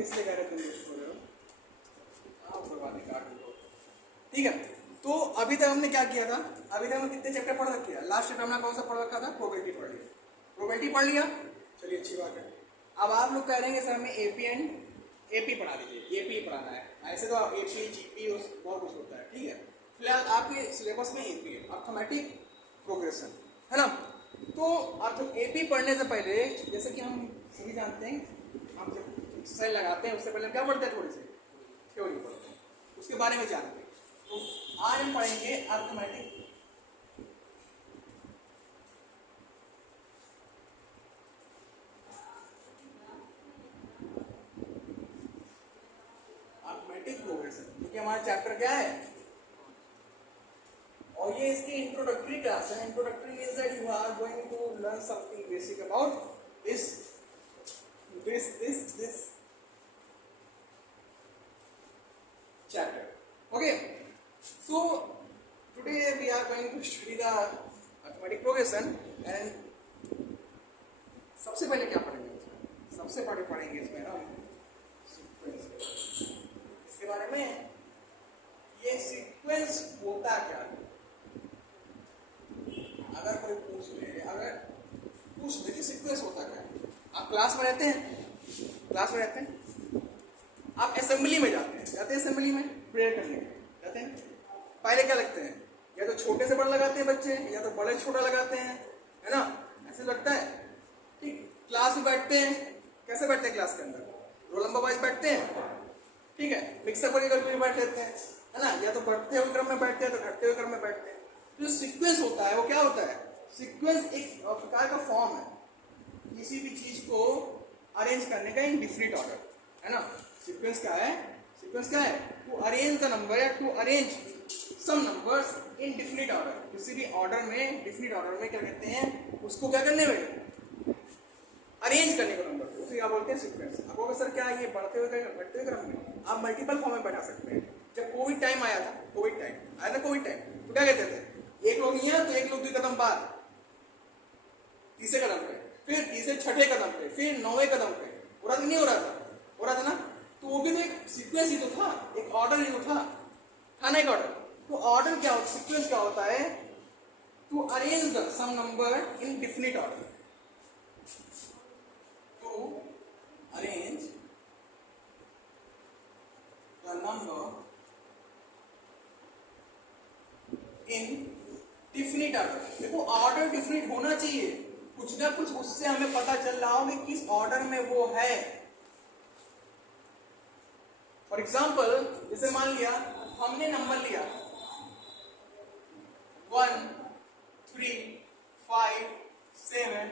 इसलिए कह रहे तुम कुछ हो रहे हो, आप कोई नहीं काट दो। ठीक है, तो अभी तक हमने क्या किया था, अभी तक हमने कितने चैप्टर पढ़ रखे हैं? लास्ट चैप्टर हमने कौन सा पढ़ रखा था? प्रोबेबिलिटी पढ़ लिया। प्रोबेबिलिटी पढ़ लिया, चलिए अच्छी बात है। अब आप लोग कह रहे हैं सर हमें एपी एंड एपी पढ़ा दीजिए, एपी पढ़ाना है। ऐसे तो एपी जीपी बहुत कुछ होता है। ठीक है, फिलहाल आपके सिलेबस में एपी है, अर्थमेटिक प्रोग्रेशन, है ना। तो आप एपी पढ़ने से पहले, जैसे कि हम सभी जानते हैं, हम जब एक्सरसाइज लगाते हैं उससे पहले हम क्या पढ़ते हैं? थोड़ी सी थ्योरी पढ़ते हैं, उसके बारे में जानते हैं। तो आज हम पढ़ेंगे अर्थमेटिक प्रोग्रेशन, क्योंकि हमारा चैप्टर क्या है, और ये इसकी इंट्रोडक्टरी क्लास है। Introductory means that you are going to learn something basic about this chapter. Okay, so today we are going to study the arithmetic progression and सबसे पहले क्या पढ़ेंगे इसमें? सबसे पहले पढ़ेंगे इसमें हम सीक्वेंस। इसके बारे में, ये सीक्वेंस होता क्या है? अगर कोई पूछ ले कि सीक्वेंस होता क्या है? आप क्लास में रहते हैं, आप असेंबली में जाते हैं असेंबली में प्रेयर करने जाते हैं। पहले क्या लगते हैं? या तो छोटे से बड़ा लगाते हैं बच्चे, या तो बड़े छोटा लगाते हैं, है ना, ऐसे लगता है। ठीक, क्लास में बैठते हैं, कैसे बैठते हैं क्लास के अंदर? रोल नंबर वाइज बैठते हैं। ठीक है, मिक्सअप करके बैठ लेते हैं, है ना, या तो बढ़ते हुए क्रम में बैठते हैं तो घटते हुए क्रम में बैठते हैं। जो सीक्वेंस होता है वो क्या होता है? सीक्वेंस एक प्रकार का फॉर्म है किसी भी चीज को अरेंज करने का इन डिफरेंट ऑर्डर, है ना। सीक्वेंस क्या है? टू अरेंज द नंबर या to arrange some numbers in different order. किसी भी ऑर्डर में, डिफरेंट ऑर्डर में क्या कहते हैं उसको? क्या करने में? अरेंज करने का नंबर, उसे क्या बोलते हैं? सीक्वेंस। अब अगर सर क्या ये बढ़ते हुए घटते हुए क्रम में आप मल्टीपल फॉर्म में बैठा सकते हैं। जब कोविड टाइम आया था, कोविड टाइम तो क्या कहते थे? एक लोग यहाँ तो एक लोग 2 कदम बाद, तीसरे कदम पे, फिर तीसरे छठे कदम पे, फिर 9वें कदम पे। हो रहा था नहीं हो रहा था ना? तो वो भी तो एक सीक्वेंस ही तो था, एक ऑर्डर ही तो था ना, एक ऑर्डर। तो ऑर्डर क्या होता है? सीक्वेंस क्या होता है? To arrange some number in definite order, to arrange the number in definite order. देखो, ऑर्डर डिफिनिट होना चाहिए, कुछ ना कुछ उससे हमें पता चल रहा हो कि किस ऑर्डर में वो है। फॉर एग्जाम्पल, जैसे मान लिया हमने नंबर लिया 1 3 5 7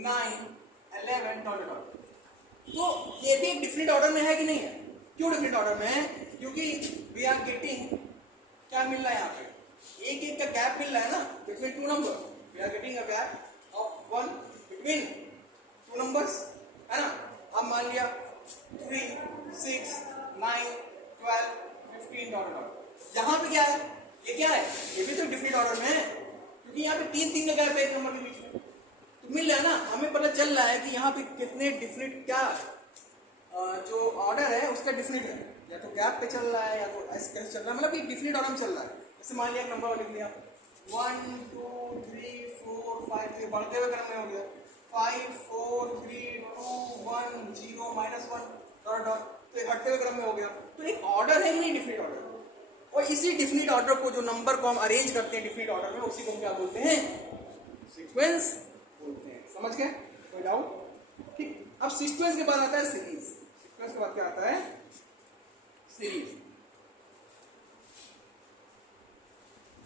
9 11 तो ये भी एक डिफरेंट ऑर्डर में है कि नहीं है? क्यों डिफरेंट ऑर्डर में है? क्योंकि वी आर गेटिंग, क्या मिल रहा है यहाँ पे? एक का गैप मिल रहा है ना between 2 number. We are getting a gap of 1 between 2 numbers, है ना। अब मान लिया 3 6 9 12 15 यहाँ पे क्या है? ये क्या है? ये भी तो डिफरेंट ऑर्डर में है, क्योंकि यहाँ पे 3 का गैप है एक नंबर के बीच में। तो मिल रहा है ना, हमें पता चल रहा है कि यहाँ पे कितने डिफरेंट, क्या जो ऑर्डर है उसका डिफरेंट है, या तो गैप पे चल रहा है या तो ऐसे कैसे चल रहा है, मतलब कि डिफरेंट ऑर्डर में चल रहा है। जैसे मान लिया एक नंबर लिख लिया 1 2 3 4 5, ये बढ़ते हुए क्रम में हो गया 5 4 3 2 1 0 -1 डॉट डॉट, तो ये घटते हुए क्रम में हो गया। तो एक ऑर्डर है ही नहीं, डिफरेंट ऑर्डर। और इसी डिफरेंट ऑर्डर को, जो नंबर को हम अरेंज करते हैं डिफरेंट ऑर्डर में, उसी को हम क्या बोलते हैं? सीक्वेंस बोलते हैं। समझ गए? कोई डाउट? ठीक, अब सीक्वेंस के बाद आता है सीरीज। सीक्वेंस के बाद क्या आता है? सीरीज।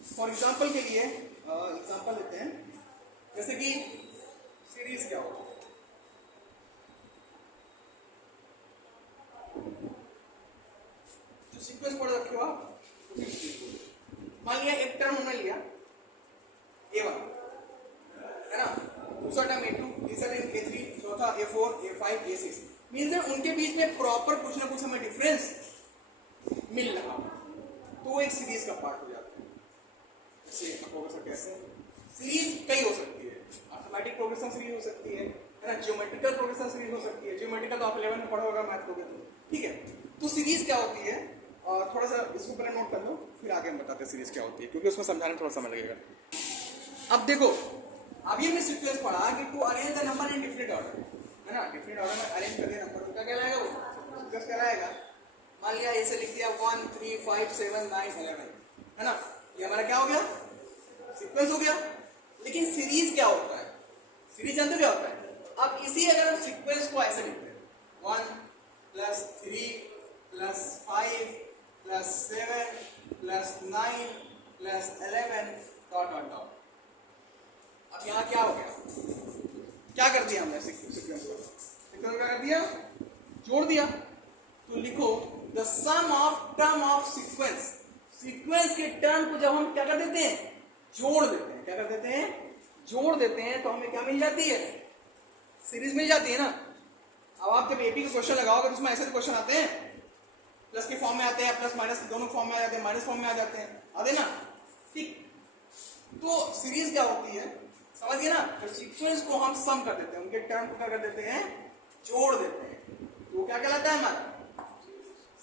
फॉर एग्जाम्पल के लिए एग्जाम्पल लेते हैं, जैसे कि सीरीज क्या होगा? जो सीक्वेंस पढ़ रखे हो आप, मान लिया एक टर्म हमने लिया A1, है ना, दूसरा टर्म A2, तीसरा टर्म A3, चौथा A4 A5 A6। मीन्स उनके बीच में प्रॉपर कुछ ना कुछ हमें डिफरेंस मिल रहा, तो वो एक सीरीज का पार्ट हो जाता है। जैसे कैसे सीरीज कई हो सकती है, अर्थमेटिक प्रोग्रेशन सीरीज हो सकती है है ना, ज्योमेट्रिकल प्रोग्रेशन सीरीज हो सकती है। ज्योमेट्रिकल तो आप 11 में पढ़ा होगा मैथ लोगे तो, ठीक है। तो सीरीज क्या होती है, और थोड़ा सा इसको पहले नोट कर लो, फिर आगे हम बताते हैं सीरीज क्या होती है, क्योंकि उसमें समझाने में थोड़ा समय लगेगा। अब देखो, अभी हमने सीक्वेंस पढ़ा कि to arrange the number in different order, है ना, डिफरेंट ऑर्डर में अरेंज कर दिया नंबर, तो क्या कहलाएगा वो सीक्वेंस कहलाएगा। मान लिया ऐसे लिख दिया 1 3 5 7 9 11, है ना, ये हमारा क्या हो गया, सीक्वेंस हो गया। लेकिन सीरीज क्या होता है, सीरीज जानते क्या होता है। अब इसी अगर हम सीक्वेंस को ऐसे लिखते हैं 1 + 3 + 5 + 7 + 9 + 11 डॉट डॉट डॉट। अब यहाँ क्या हो गया, क्या कर दिया हमने सीक्वेंस को, क्या कर दिया, जोड़ दिया। तो लिखो the sum of term of sequence, sequence के टर्म को जब हम क्या कर देते हैं, जोड़ देते हैं, क्या कर देते हैं, जोड़ देते हैं, तो हमें क्या मिल जाती है, सीरीज मिल जाती है ना। अब आप जब एपी के क्वेश्चन लगाओगे तो उसमें ऐसे क्वेश्चन आते हैं, प्लस के फॉर्म में आते हैं, प्लस माइनस दोनों फॉर्म में आ जाते हैं, माइनस फॉर्म में आ जाते हैं, आते ना, ठीक। तो सीरीज क्या होती है, समझ गए ना। तो सीक्वेंस को हम सम कर देते हैं, उनके टर्म को क्या कर देते हैं, जोड़ देते हैं, तो क्या कहलाता है हमारा,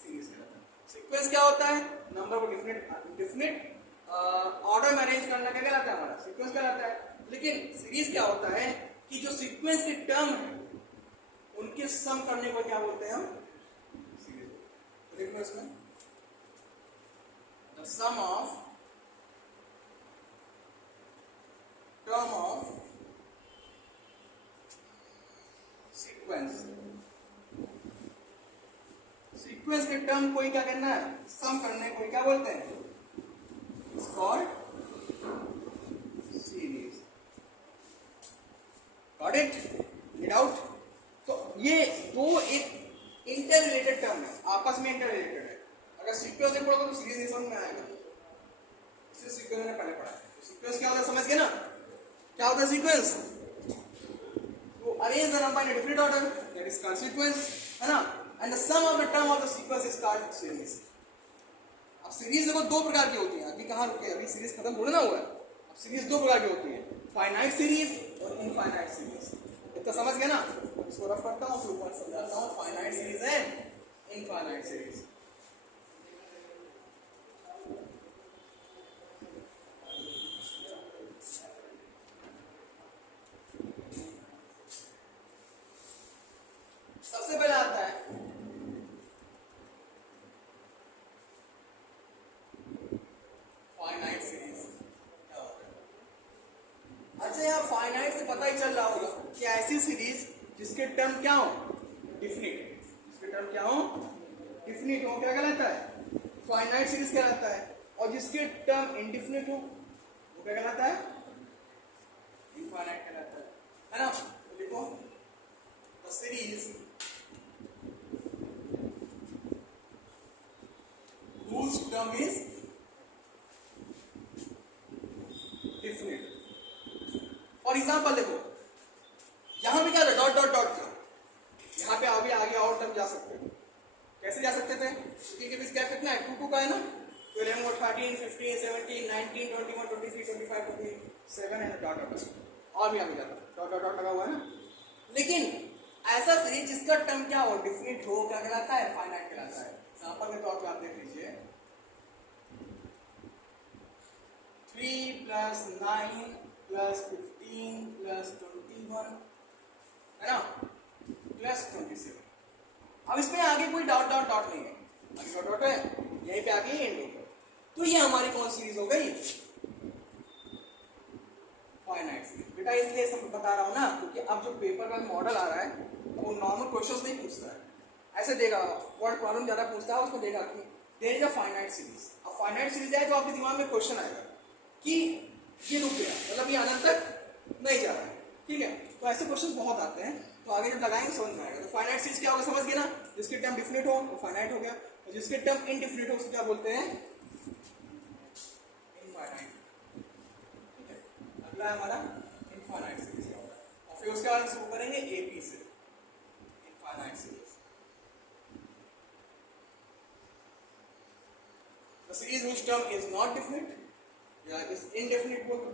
सीरीज कहलाता है। सीक्वेंस क्या होता है, नंबर को डिफिनिट ऑर्डर में अरेंज करना, क्या कहलाता है हमारा, सीक्वेंस कहलाता है। लेकिन सीरीज क्या होता है कि जो सीक्वेंस के टर्म है उनके सम करने को क्या बोलते हैं हम, सीरीज। तो देखो इसमें the sum of term of sequence, sequence के टर्म कोई क्या करना है, सम करने को क्या बोलते हैं, it's called series. Got it, no doubt. तो ये दो एक इंटर रिलेटेड टर्म है, आपस में इंटर रिलेटेड है। अगर सीक्वेंस से पढ़ोगे तो सीरीज नहीं समझ में आएगा, इससे सीक्वेंस मैंने पहले पढ़ा है। तो सीक्वेंस क्या होता है समझ गए ना, क्या होता है सीक्वेंस, तो arrange the number in different order, that is called sequence, है ना। And the sum of the term of the sequence is called series. अब सीरीज देखो दो प्रकार की होती है, अभी कहाँ रुके, अभी सीरीज खत्म थोड़ा ना हुआ है। अब सीरीज दो प्रकार की होती है, फाइनाइट सीरीज और इनफाइनाइट सीरीज। इतना समझ गया ना, इसको रफ करता हूँ, फिर ऊपर समझाता हूँ। फाइनाइट सीरीज है, इनफाइनाइट सीरीज। सबसे पहले आता है फाइनाइट सीरीज, क्या होता है। अच्छा, यहाँ फाइनाइट से पता ही चल रहा होगा कि ऐसी सीरीज जिसके टर्म क्या हो, डिफिनिट, जिसके टर्म क्या हो, डिफिनिट हो, क्या कहलाता है, फाइनाइट सीरीज कहलाता है। और जिसके टर्म इंडिफिनिट हो वो क्या कहलाता है, इनफाइनाइट कहलाता है ना। तो लिखो the series whose term is definite। For example देखो, यहां पे क्या था, डॉट डॉट डॉट था, यहां पे अभी आगे और टर्म जा सकते हो। कैसे जा सकते थे, क्योंकि के बीच गैप कितना है, 2 2 का है ना। तो 11 13 15 17 19 21 23 25 27 है, डॉट डॉट और भी आगे जाता, डॉट डॉट डॉट लगा हुआ है ना। लेकिन ऐसा सीरीज जिसका टर्म क्या हो, डिफिनिट हो, क्या कहलाता है, फाइनाइट कहलाता है। एग्जांपल के तौर पे आप देख लीजिए, 3 + 9 + 15 + 21, है ना, +27। अब इसमें आगे कोई डॉट डॉट डॉट नहीं है, आगे डॉट डॉट है, यहीं पे आगे एंड होगा। तो ये हमारी कौन सीरीज हो गई, फाइनाइट सीरीज। बेटा इसलिए सब बता रहा हूं ना, क्योंकि अब जो पेपर का मॉडल आ रहा है वो नॉर्मल क्वेश्चंस नहीं पूछता है, ऐसे देगा वर्ड प्रॉब्लम ज्यादा पूछता है, उसमें देगा कि there is a finite series. अब फाइनाइट सीरीज है तो आपके दिमाग में क्वेश्चन आएगा कि ये रुक गया, मतलब ये अनंत तक नहीं जा रहा है, ठीक है। तो ऐसे क्वेश्चन बहुत आते हैं, तो आगे जब लगाएंगे समझ में आएगा। तो फाइनाइट सीरीज क्या होगा समझ गए ना, जिसके टर्म डिफिनिट हो वो फाइनाइट हो गया, और जिसके टर्म इनडिफिनिट हो उसको क्या बोलते हैं, इनफाइनाइट, ठीक है। अगला हमारा इनफाइनाइट सीरीज का होगा, और फिर उसके बाद शुरू करेंगे एपी से, infinite series. The series whose term is not definite, yeah, is indefinite बोल दो।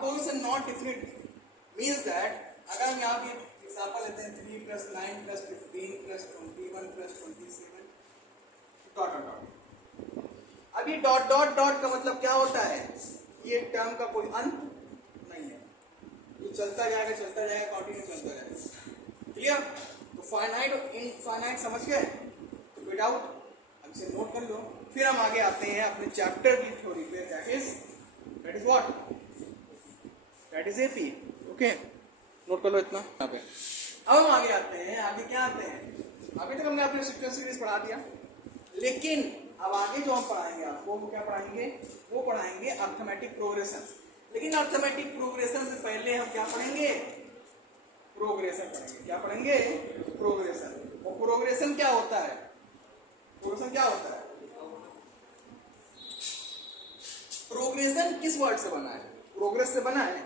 अब कौन से नॉट डिफिनिट मीन्स दैट अगर हम यहाँ पे एग्जाम्पल लेते हैं 3 + 9 + 15 + 21 + 27 डॉट डॉट डॉट। अब ये डॉट डॉट डॉट का मतलब क्या होता है, ये टर्म का कोई अंत नहीं है, ये चलता जाएगा कंटिन्यू चलता जाएगा। क्लियर? तो फाइनाइट और इनफाइनाइट समझ गए, तो विदाउट अब इसे नोट कर लो। फिर हम आगे आते हैं अपने चैप्टर की थ्योरी पे, that is what, that is AP. Okay, note कर लो इतना यहाँ पे। अब हम आगे आते हैं, आगे क्या आते हैं, अभी तक हमने अपने सीक्वेंस सीरीज पढ़ा दिया, लेकिन अब आगे जो हम पढ़ाएंगे आपको वो क्या पढ़ाएंगे, वो पढ़ाएंगे अर्थमेटिक प्रोग्रेशन। लेकिन अर्थमेटिक प्रोग्रेशन से पहले हम क्या पढ़ेंगे, प्रोग्रेशन पढ़ेंगे। क्या पढ़ेंगे, प्रोग्रेशन। और प्रोग्रेशन क्या होता है, प्रोग्रेशन क्या होता है, प्रोग्रेशन किस वर्ड से बना है, प्रोग्रेस से बना है।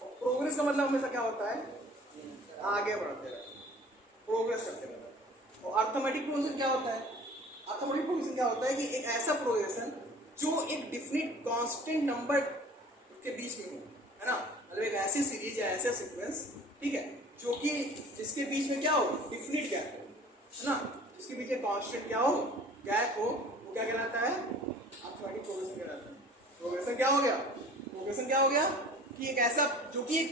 और प्रोग्रेस का मतलब हमेशा क्या होता है, आगे बढ़ते रहे, प्रोग्रेस करते रहे। और अर्थमेटिक प्रोग्रेशन क्या होता है, अर्थमेटिक प्रोग्रेशन क्या होता है कि एक ऐसा प्रोग्रेशन जो एक डिफिनिट कांस्टेंट नंबर के बीच में हो, है ना, मतलब एक ऐसी सीरीज या ऐसा सीक्वेंस, ठीक है, जो कि जिसके बीच में क्या हो, डिफिनिट गैप हो, है ना, जिसके बीच में कांस्टेंट क्या हो, गैप हो, वो क्या कहलाता है, अर्थमेटिक प्रोग्रेशन कहलाता है। प्रोग्रेशन क्या हो गया, प्रोग्रेशन क्या हो गया कि एक ऐसा जो कि एक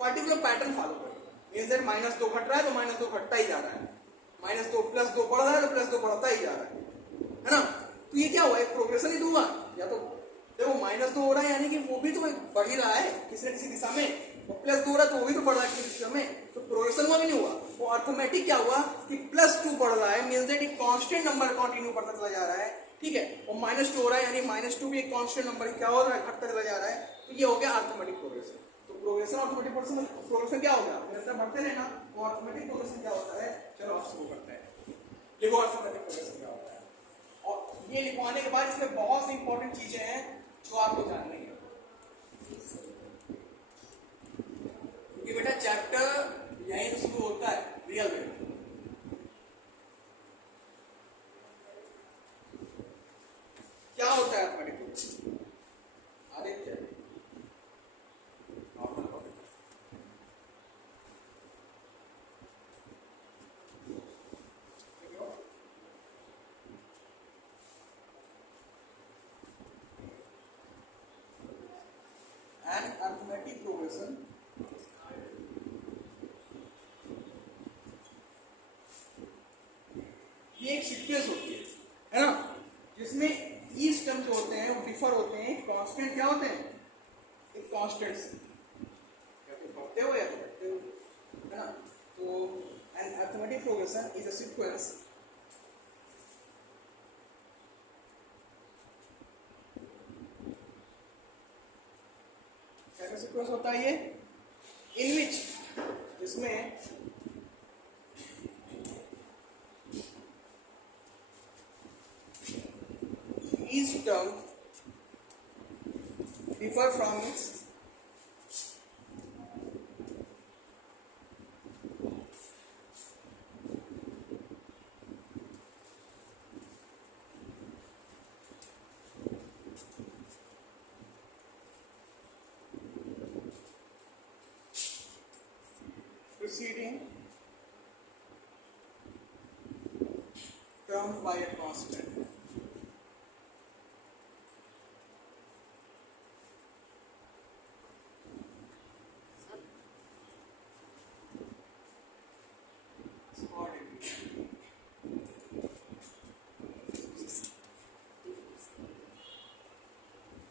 पर्टिकुलर पैटर्न फॉलो करे, मींस दैट -2 घट रहा है तो -2 घटता ही जा रहा है, -2 + 2 बढ़ रहा है तो +2 बढ़ता ही जा रहा है ना। तो ये क्या हुआ, एक प्रोग्रेशन ही हुआ। या तो देखो -2 हो रहा है यानी कि वो भी तो बढ़ ही रहा है किसी न किसी दिशा में, और +2 हो रहा है तो वो भी तो बढ़ रहा है किसी दिशा में, तो प्रोग्रेशन हुआ भी नहीं हुआ। वो अर्थमेटिक क्या हुआ कि +2 बढ़ रहा है, मींस दैट एक कांस्टेंट नंबर कंटिन्यू बढ़ता चला जा रहा है, ठीक है, और -2 हो रहा है यानी -2 भी एक कांस्टेंट नंबर क्या हो रहा है, घटता चला जा रहा है। तो ये हो गया अर्थमेटिक प्रोग्रेशन। तो प्रोग्रेशन अर्थमेटिक प्रोग्रेशन क्या होगा, निरंतर बढ़ते रहना। और अर्थमेटिक प्रोग्रेशन क्या होता है, चलो आप शुरू करते हैं। देखो अर्थमेटिक प्रोग्रेशन क्या होता है, और ये लिखवाने के बाद इसमें बहुत सी इंपॉर्टेंट चीजें हैं जो आपको जाननी है, क्योंकि बेटा चैप्टर यहीं से शुरू होता है रियल में। क्या होता है arithmetic progression, Aditya normal and arithmetic progression ये एक सीक्वेंस होती है ना, जिसमें ईच टर्म जो होते हैं वो डिफर होते हैं कांस्टेंट, क्या होते हैं, एक कांस्टेंट से, या तो बढ़ते हो या तो घटते हो, है ना। तो an arithmetic progression is a sequence कैसा सीक्वेंस होता है ये, इन विच, जिसमें each term differ from its preceding term by a constant.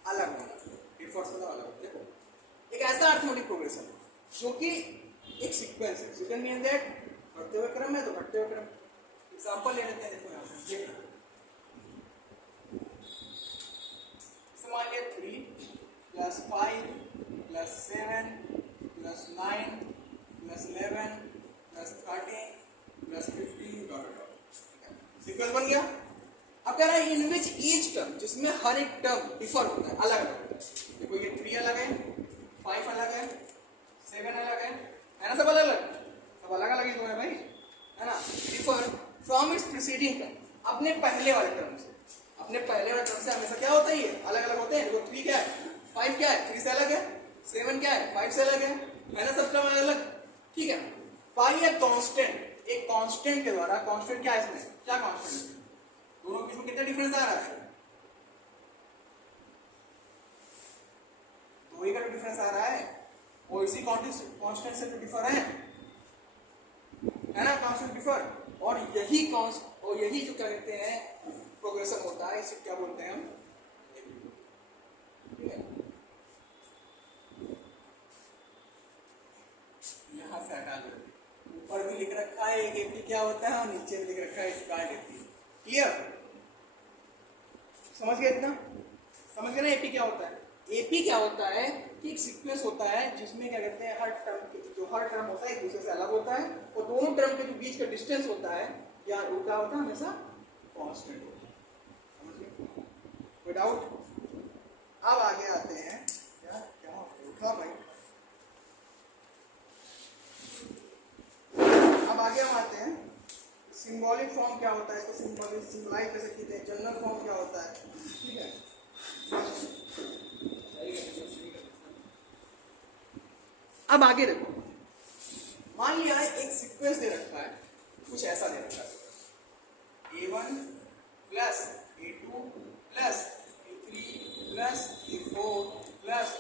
अलग होना, डिफर्स मतलब अलग। देखो एक ऐसा अर्थमेटिक प्रोग्रेशन जो कि एक सीक्वेंस है, यू कैन मीन दैट बढ़ते हुए क्रम है तो घटते हुए क्रम। एग्जांपल ले लेते हैं, देखो यहाँ पे देखना, मान लिया 3 + 5 + 7 + 9 + 11 + 13 + 15 डॉट डॉट, सीक्वेंस बन गया। अब कह रहा है इन विच ईच टर्म, जिसमें हर एक टर्म डिफर होता है, अलग अलग होता है। देखो ये 3 अलग है, 5 अलग है, 7 अलग है ना, सब अलग अलग, सब अलग अलग ही तो है भाई, है ना। Differ from its preceding term, अपने पहले वाले टर्म से, अपने पहले वाले टर्म से हमेशा क्या होता है, ये अलग अलग होते हैं। देखो 3 क्या है, 5 क्या है, 3 से अलग है, 7 क्या है 5 से अलग है ना, सब टर्म अलग अलग, ठीक है। पाई है कांस्टेंट, एक कांस्टेंट के द्वारा, कांस्टेंट क्या है इसमें, क्या कांस्टेंट है, दोनों के बीच में कितना डिफरेंस आ रहा है, 2 ही का डिफरेंस आ रहा है, और इसी कांस्टेंट से तो डिफर है ना, कांस्टेंट डिफर, और यही और यही जो क्या कहते हैं प्रोग्रेशन होता है, इसे क्या बोलते हैं हम, ठीक है। यहाँ से हटा दो, ऊपर भी लिख रखा है एक एपी क्या होता है और नीचे भी लिख रखा है स्क्वायर एपी, क्लियर, समझ गए इतना, समझ गए ना। एपी क्या होता है, एपी क्या होता है कि एक सीक्वेंस होता है जिसमें क्या कहते हैं हर टर्म होता है एक दूसरे से अलग होता है, और दोनों टर्म के जो बीच का डिस्टेंस होता है या क्या होता है हमेशा कांस्टेंट होता है, समझ गए, कोई डाउट। अब आगे आते हैं, क्या क्या उठा भाई, अब आगे हम आते हैं सिंबॉलिक फॉर्म क्या होता है, इसको सिंबलाइज कैसे कीते हैं, जनरल फॉर्म क्या होता है, ठीक है। अब आगे देखो, मान लिया एक सीक्वेंस दे रखा है, कुछ ऐसा दे रखा है, A1 plus A2 plus A3 plus A4 plus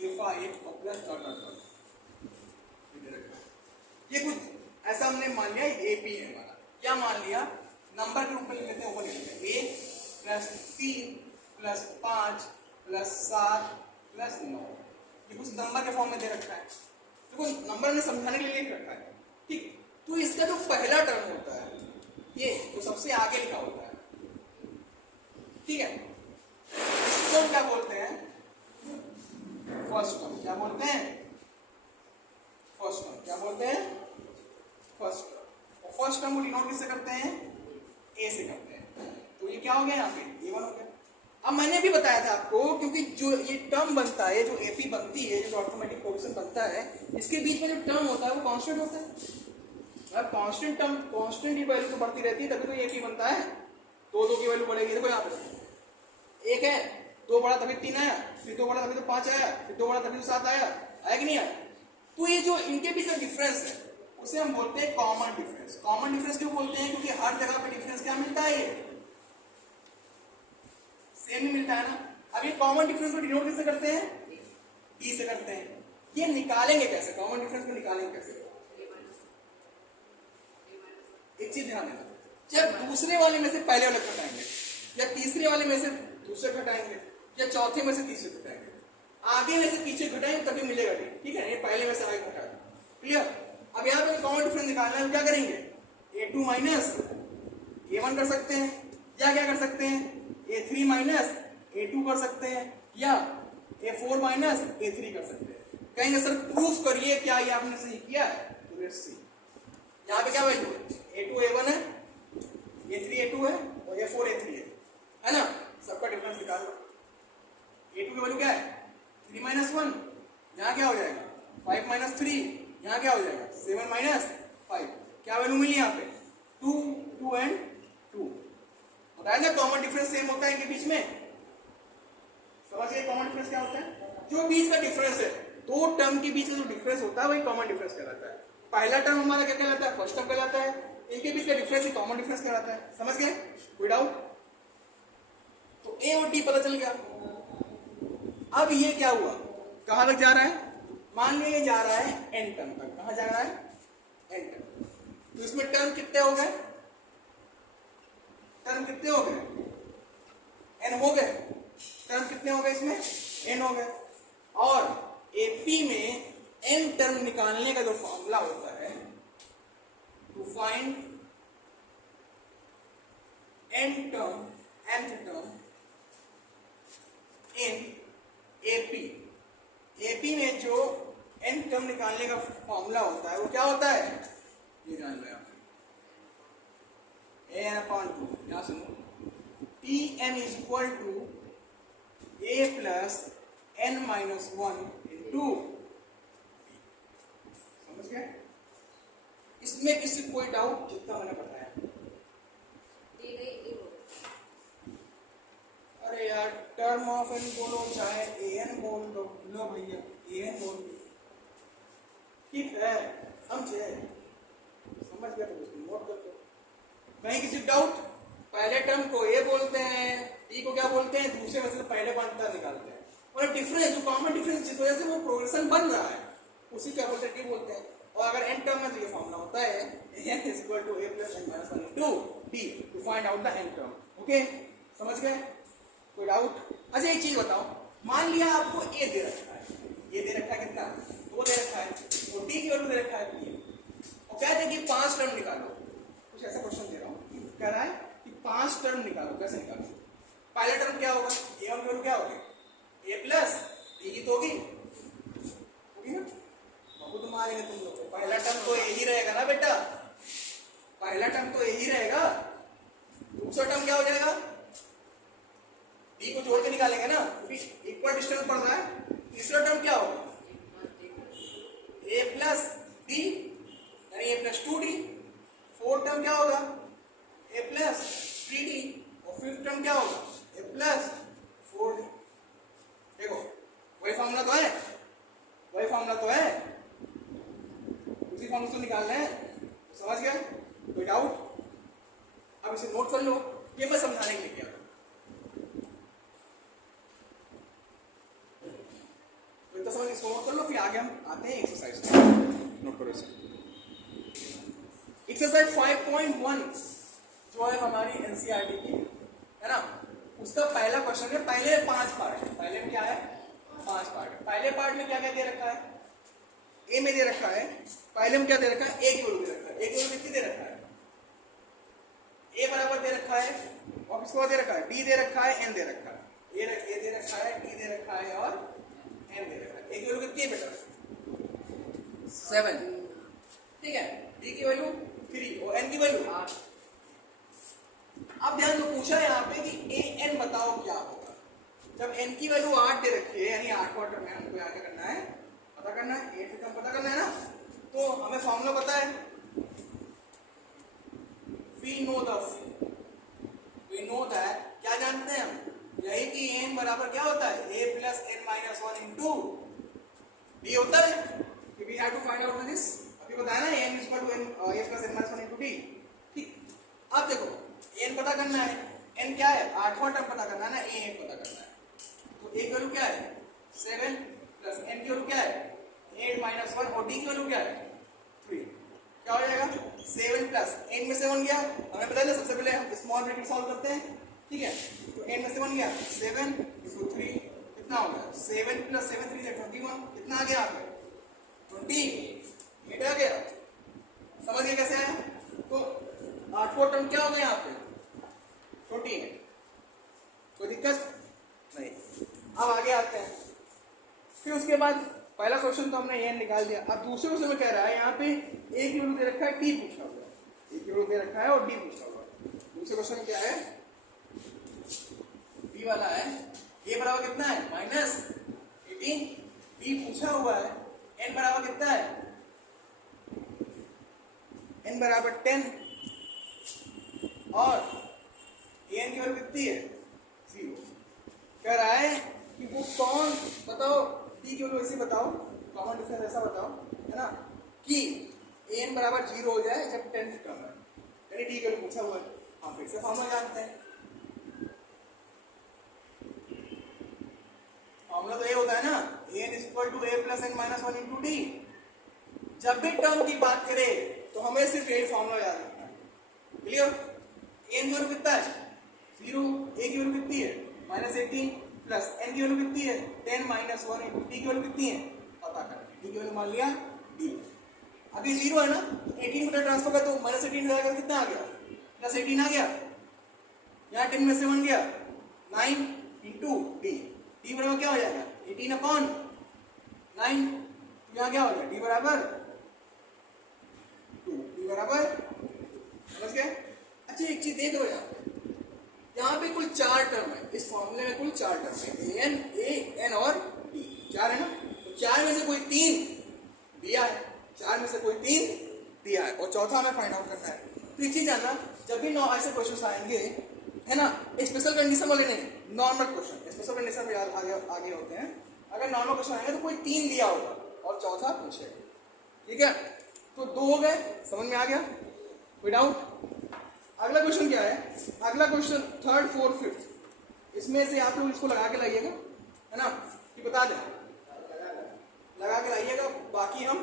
A5 और प्लस डॉट डॉट डॉट, ये कुछ ऐसा हमने मान लिया एपी है हमारा, क्या मान लिया, नंबर के रूप में लिख लेते हैं, ऊपर लिख लेते हैं A plus 3 plus 5 plus 7 plus 9, ये कुछ नंबर के फॉर्म में दे रखा है, देखो नंबर ने समझाने के लिए लिख रखा है, ठीक। तो इसका जो पहला टर्म होता है ये तो सबसे आगे लिखा होता है, ठीक है, इसको क्या बोलते हैं फर्स्ट टर्म, क्या बोलते हैं फर्स्ट टर्म, क्या बोलते हैं फर्स्ट टर्म, और फर्स्ट टर्म को डिनोट किससे करते हैं, ए से करते हैं, तो ये क्या हो गया यहाँ पे A1 हो गया। अब मैंने भी बताया था आपको, क्योंकि जो ये टर्म बनता है, जो एपी बनती है, जो ऑटोमेटिक कोएफिशिएंट बनता है, इसके बीच में जो टर्म होता है वो कांस्टेंट होता है, अब कांस्टेंट टर्म, कांस्टेंट की वैल्यू तो बढ़ती रहती है, तभी तो एपी बनता है, दो की वैल्यू बढ़ेगी, देखो यहाँ पे एक है, 2 बढ़ा तभी 3 आया, फिर 2 बढ़ा तभी तो 5 आया, फिर 2 बढ़ा तभी तो 7 आया, आया कि नहीं आया। तो ये जो इनके बीच का डिफरेंस है उसे हम बोलते हैं कॉमन डिफरेंस। कॉमन डिफरेंस क्यों बोलते हैं, क्योंकि हर जगह पे डिफरेंस क्या मिलता है, सेम ही मिलता है ना। अब ये कॉमन डिफरेंस को डिनोट किससे करते हैं, ई से करते हैं। ये निकालेंगे कैसे, कॉमन डिफरेंस को निकालेंगे कैसे, एक चीज ध्यान देना, जब दूसरे वाले में से पहले वाले घटाएंगे, या तीसरे वाले में से दूसरे घटाएंगे, या चौथे में से तीसरे घटाएंगे, आगे में से पीछे घटाएंगे तभी मिलेगा नहीं, ठीक है, ये पहले में से आगे घटा, क्लियर। अब यहाँ पे कॉमन डिफरेंस निकालना है, क्या करेंगे, A2 माइनस A1 कर सकते हैं, या क्या कर सकते हैं A3 माइनस A2 कर सकते हैं, या A4 माइनस A3 कर सकते हैं। कहेंगे सर प्रूफ करिए क्या ये आपने सही किया है, तो लेट्स सी, यहाँ पे क्या वैल्यू है, A2 A1 है, A3 A2 है और A4 A3 है ना, सबका डिफरेंस निकाल लो। A2 की वैल्यू क्या है 3 माइनस 1, यहाँ क्या हो जाएगा 5 माइनस 3, यहाँ क्या हो जाएगा 7 माइनस 5, क्या वैल्यू मिली यहाँ पे 2, 2 एंड 2, बताया ना कॉमन डिफरेंस सेम होता है इनके बीच में, समझिए कॉमन डिफरेंस क्या होता है, जो बीच का डिफरेंस है, दो टर्म के बीच में जो डिफरेंस होता है वही कॉमन डिफरेंस कहलाता है। पहला टर्म हमारा क्या कहलाता है, फर्स्ट टर्म कहलाता है, इनके बीच का डिफरेंस ही कॉमन डिफरेंस कहलाता है, समझ गए, कोई डाउट। तो ए और डी पता चल गया। अब ये क्या हुआ, कहां तक जा रहा है, मान लीजिए ये जा रहा है एन टर्म तक, कहां जा रहा है एन टर्म, तो इसमें टर्म कितने हो गए, टर्म कितने हो गए, एन हो गए, टर्म कितने हो गए इसमें, एन हो गए। और एपी में एन टर्म निकालने का जो फॉर्मूला होता है, to find N term, nth term in AP, AP में जो एन टर्म निकालने का फॉर्मूला होता है वो क्या होता है, ये जान लो आप, ए एन अपॉन टू, यहां सुनो, T N is equal to A plus N minus 1 into, समझ गए, इसमें किसी कोई डाउट, जितना मैंने बताया। अरे यार टर्म ऑफ एन बोलो चाहे ए एन बोल दो, लो भैया ए एन ठीक है, समझे? समझ गया तो उसको नोट कर दो। कहीं किसी डाउट? पहले टर्म को ए बोलते हैं, टी को क्या बोलते हैं, दूसरे में से पहले का अंतर निकालते हैं, और डिफरेंस जो कॉमन डिफरेंस जिस वजह से वो प्रोग्रेशन बन रहा है उसी क्या बोलते हैं, टी बोलते हैं। और अगर एन टर्म है तो ये फॉर्मूला होता है n is equal to a plus n minus 1 into d to find out the n term। Okay, समझ गए? कोई डाउट? अच्छा एक चीज बताओ, मान लिया आपको a दे रखा है, ये दे रखा है कितना, 2 दे रखा है, और d की वैल्यू दे रखा है 3, और कहते हैं कि 5 टर्म निकालो। कुछ ऐसा क्वेश्चन दे रहा हूँ, कह रहा है कि 5 टर्म निकालो। कैसे निकालो? पहला टर्म क्या होगा, a1 की वैल्यू क्या होगी, a प्लस d की तो होगी ना, बहुत मारेंगे तुम लोग। पहला टर्म तो यही रहेगा ना बेटा, पहला टर्म तो यही रहेगा, दूसरा टर्म क्या हो जाएगा, डी को जोड़ के निकालेंगे ना, क्योंकि इक्वल डिस्टेंस पड़ रहा है। तीसरा टर्म क्या होगा, ए प्लस डी यानी ए प्लस 2d। फोर्थ टर्म क्या होगा, ए प्लस 3d, और फिफ्थ टर्म क्या होगा, ए प्लस 4d। देखो वही फॉर्मूला तो है, वही फॉर्मूला तो है, उसी फॉर्मूला से निकालना है। समझ गया? कोई डाउट? अब इसे नोट कर लो, ये मैं समझाने के लिए किया, तो इतना समझ इसको नोट कर लो, फिर आगे हम आते हैं एक्सरसाइज। नोट करो इसे। एक्सरसाइज 5.1 जो है हमारी एनसीईआरटी की है ना, उसका पहला क्वेश्चन है, पहले 5 पार्ट है। पहले में क्या है, 5 पार्ट है। पहले पार्ट में क्या क्या दे रखा है, ए में दे रखा है, पहले में क्या दे रखा है, ए की वैल्यू दे रखा है। ए की वैल्यू कितनी दे रखा है, ए बराबर दे रखा है, और किसको दे रखा है, डी दे रखा है, एन दे रखा है, ए दे रखा है, डी दे रखा है, और एन दे रखा है। ए की वैल्यू कितनी है बेटा, 7, ठीक है, डी की वैल्यू 3 और एन की वैल्यू 8। अब ध्यान दो, पूछा है यहाँ पे कि ए एन बताओ क्या होगा। जब एन की वैल्यू 8 दे रखी है, यानी 8 क्वार्टर में हमको यहाँ क्या करना है, पता करना है, ए से कम पता करना है ना, तो हमें फॉर्मूला पता है, we know that क्या जानते हैं हम, यही कि n बराबर क्या होता है, a plus n minus 1 into D होता है, we have to find out this। अभी बताया ना, n equal to a plus n minus 1 into D. ठीक, अब देखो n पता करना है, n क्या है, 8वां टर्म पता करना है ना, a पता करना है, तो a की वैल्यू क्या है 7 प्लस n की वैल्यू क्या है 8 माइनस 1, और डी की वैल्यू क्या है 3। क्या हो जाएगा, 7 प्लस n में 7 गया, हमें पता है सबसे पहले हम स्मॉल ब्रैकेट सॉल्व करते हैं, ठीक है, तो n में 7 गया, 7 इंटू 3 कितना हो गया, 7 प्लस 7 3 21, कितना आ गया आपका 28 आ गया। समझ गए कैसे आया? तो 8वां टर्म क्या हो गया यहाँ पे 28, कोई दिक्कत नहीं। अब आगे आते हैं, फिर उसके बाद पहला क्वेश्चन तो हमने ये निकाल दिया। अब दूसरे क्वेश्चन में कह रहा है, यहाँ पे ए की वैल्यू दे रखा है, टी पूछा हुआ है, ए की वैल्यू दे रखा है और डी पूछा हुआ है। दूसरे क्वेश्चन में क्या है, डी वाला है, ए बराबर कितना है -18, डी पूछा हुआ है, एन बराबर कितना है, एन बराबर 10, और एन की वैल्यू कितनी है 0। कह रहा है कि वो कौन, बताओ डी की वैल्यू ऐसे बताओ, कॉमन डिफरेंस ऐसा बताओ है ना, कि एन बराबर 0 हो जाए जब 10 से कम है, यानी डी की वैल्यू पूछा हुआ है। हम फिर से फॉर्मूला जानते हैं, फॉर्मूला तो ये होता है ना, N equal to A plus N minus 1 into D. जब भी टर्म की बात करें तो हमें सिर्फ यही फॉर्मूला याद रखना है, क्लियर। एन की वैल्यू कितना है 0, ए की वैल्यू कितनी है -18 प्लस एन की वैल्यू कितनी है 10 माइनस 1 इंटू डी की वैल्यू कितनी है पता करना है। डी की वैल्यू मान लिया डी, अभी 0 है ना, 18 को ट्रांसफर कर तो -18 जाएगा, कितना आ गया +18 आ गया, यहाँ 10 में से 1 गया 9 इंटू डी, डी बराबर क्या हो जाएगा 18/9, यहाँ क्या हो गया डी बराबर 2, डी बराबर, समझ गए। अच्छा एक चीज देख लो, यहाँ पे कुल 4 टर्म है, इस फॉर्मूले में कुल 4 टर्म है, एन ए एन और डी, 4 है ना, तो 4 में से कोई 3 दिया है, 4 में से कोई 3 दिया है, और चौथा हमें फाइंड आउट करना है। तो एक चीज जानना, जब भी 9 ऐसे क्वेश्चन आएंगे है ना, स्पेशल कंडीशन वाले नहीं, नॉर्मल क्वेश्चन, स्पेशल कंडीशन में आगे होते हैं, अगर नॉर्मल क्वेश्चन आएंगे तो कोई 3 दिया होगा और चौथा पूछेगा, ठीक है, तो 2 हो गए, समझ में आ गया, कोई डाउट? अगला क्वेश्चन क्या है? अगला क्वेश्चन 3rd 4th 5th, इसमें से आप लोग इसको लगा के लाइएगा, है ना, कि बता दें, लगा के लाइएगा, बाकी हम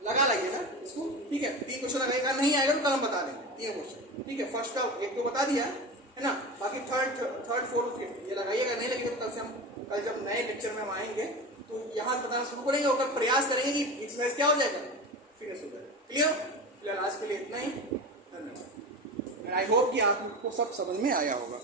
लगा लाइएगा इसको, ठीक है। 3 क्वेश्चन लगाइएगा, नहीं आएगा तो कल हम बता देंगे 3 क्वेश्चन, ठीक है। फर्स्ट का 1 2 बता दिया है ना, बाकी 3rd 4th 5th ये लगाइएगा, नहीं लगेगा तो कल से हम, कल जब नए लेक्चर में हम आएंगे तो यहाँ से बताना शुरू करेंगे और प्रयास करेंगे कि एक्सरसाइज क्या हो जाएगा, फिनिश हो जाएगा। क्लियर? फिलहाल आज के लिए इतना ही, धन्यवाद। आई होप कि आपको सब समझ में आया होगा।